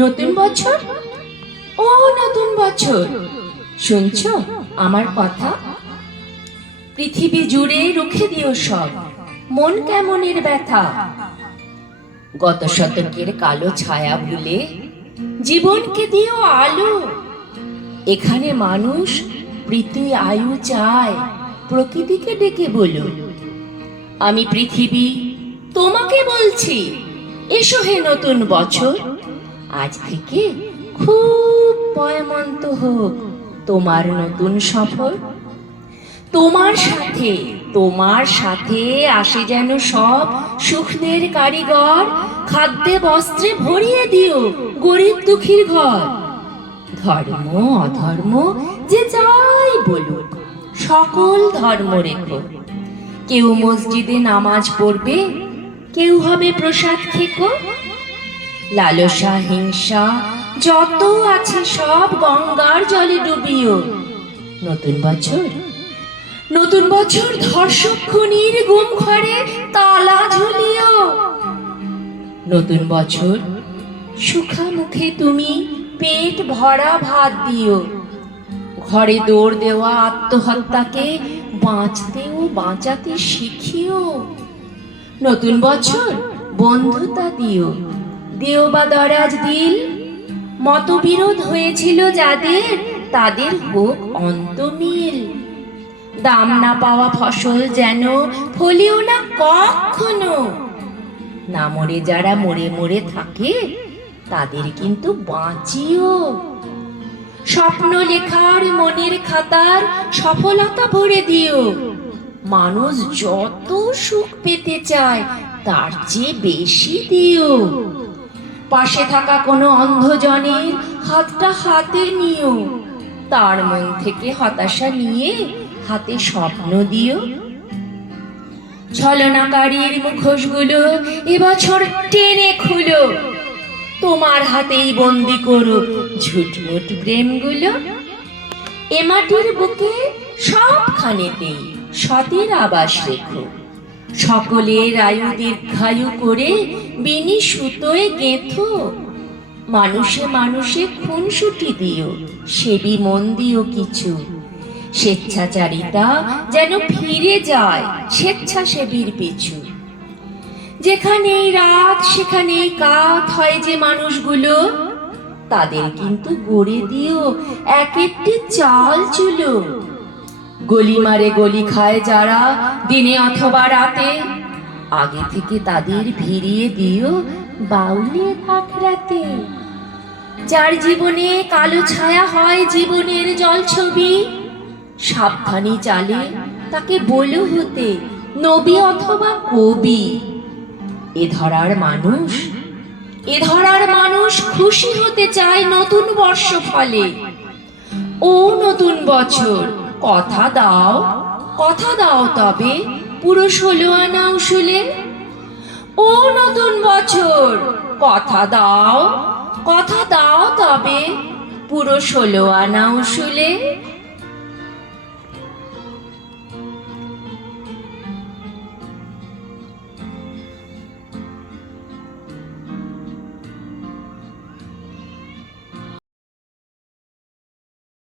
নতুন বছর, ও নতুন বছর, শুনছো আমার কথা? পৃথিবী জুড়ে রুখে দিও সব মন কেমনের ব্যথা। গত শতকের কালো ছায়া ভুলে জীবনকে দিও আলো। এখানে মানুষ প্রীতি আয়ু চায়, প্রকৃতিকে ডেকে বলো, আমি পৃথিবী তোমাকে বলছি, এসো হে নতুন বছর। আজ থেকে খুব পয়মন্ত হোক তোমার নতুন সফর। তোমার সাথে আসে যেন সব সুখদের কারিগর, খাদ্যে বস্ত্রে ভরিয়ে দিও গরিব দুঃখীর ঘর। ধর্ম অধর্ম যে যাই বলুক, সকল ধর্ম রেখো। কেউ মসজিদে নামাজ পড়বে, কেউ হবে প্রসাদ খেকো। লালসা হিংসা যত আছে সব গঙ্গার জলে ডুবিও। নতুন বছর, নতুন বছর ধর্ষক খুনির গুম ঘরে তালা ঝুলিও। নতুন বছর সুখা মুখে তুমি পেট ভরা ভাত দিও। ঘরে দৌড় দেওয়া আত্মহত্যাকে বাঁচতে ও বাঁচাতে শিখিও। নতুন বছর বন্ধুতা দিও, দিও বা দরাজ দিল। মতবিরোধ হয়েছিল যাদের, তাদের হোক অন্তমিল। দাম না পাওয়া ফসল যেন ফলিও না কখনো। না মরে যারা মরে মরে থাকে, তাদের কিন্তু বাঁচিও। স্বপ্ন লেখার মনের খাতার সফলতা ভরে দিও। মানুষ যত সুখ পেতে চায় তার চেয়ে বেশি দিও। পাশে থাকা কোনো অন্ধজনের হাতটা হাতে নিও। তার মন থেকে হতাশা নিয়ে হাতে স্বপ্ন দিও। ছলনাকারীর মুখোশগুলো এবছর টেনে খুলো। তোমার হাতেই বন্দি করো ঝুটমুট প্রেমগুলো। এ মাটির বুকে সবখানেতেই সতের আবাস রেখো। সকলের আয়ু দীর্ঘায়ু করে বিনি সুতোয় গেঁথো। মানুষে মানুষে খুনসুটি দিও, সেবি মন দিও কিছু। স্বেচ্ছাচারিতা যেন ফিরে যায় স্বেচ্ছাসেবীর পিছু। যেখানেই রাত সেখানেই কাত হয় যে মানুষগুলো, তাদের কিন্তু গড়ে দিও এক একটি চাল চুলো। গলি মারে গলি খায় যারা দিনে অথবা রাতে, আগে থেকে তাদের ভিড়িয়ে দিও বাউলের আখড়াতে। যার জীবনে কালো ছায়া হয় জীবনের জলছবি, সাবধানী চালে তাকে বলো হতে নবী অথবা কবি। এ ধরার মানুষ খুশি হতে চায় নতুন বর্ষ ফলে। ও নতুন বছর, কথা দাও তবে পুরো 16 আনা উসুলে। ও নতুন বছর, কথা দাও তবে পুরো 16 আনা উসুলে।